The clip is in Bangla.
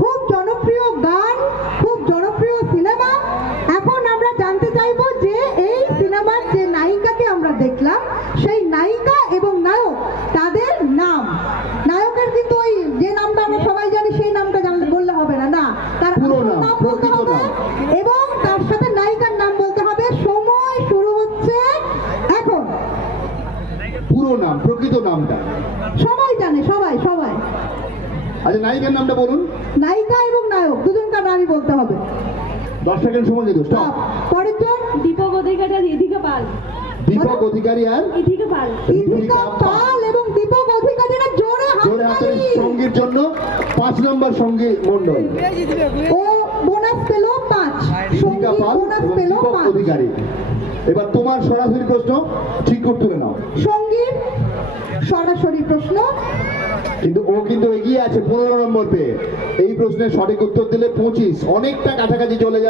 খুব জনপ্রিয় গান, খুব জনপ্রিয় সিনেমা। এখন আমরা জানতে চাইবো যে এই সিনেমার যে নায়িকাকে আমরা দেখলাম, সেই নায়িকা এবং নায়ক তাদের নাম। নায়কের কিন্তু ওই যে নামটা আমরা সবাই জানি সেই নামটা জানলে বললে হবে না, না, তার পুরো আসল নাম, নাম বলতে প্রকৃত হবে নাম। এবং তার সাথে নায়িকার নাম বলতে হবে। সময় শুরু হচ্ছে এখন। পুরো নাম, প্রকৃত নামটা। সবাই জানে, সবাই সবাই। আচ্ছা, নায়িকার নামটা বলুন। নায়িকা এবং নায়ক দুজনকার নামই বলতে হবে। 10 সেকেন্ড সময় দিন। স্টপ। পরের জন দীপক অধিকারী আর ইধিকা পাল। দীপক অধিকারী আর ইধিকা পাল। ইধিকা পাল এবং দীপক অধিকারীরা জোরে জোরে হাতের হাততালি। সঙ্গীর জন্য 5 নম্বর সঙ্গী মণ্ডল। ও বোনাস পেল 5, সঙ্গী ইধিকা পাল বোনাস এবং পেল দীপক 5। অধিকারী। এবার তোমার সরাসরি প্রশ্ন, ঠিক করে তুলে নাও। সঙ্গীর সরাসরি প্রশ্ন। কিন্তু ও কিন্তু এগিয়ে আছে 15 নম্বর পেয়ে। এই প্রশ্নের সঠিক উত্তর দিলে 25, অনেকটা কাছাকাছি চলে যাবে।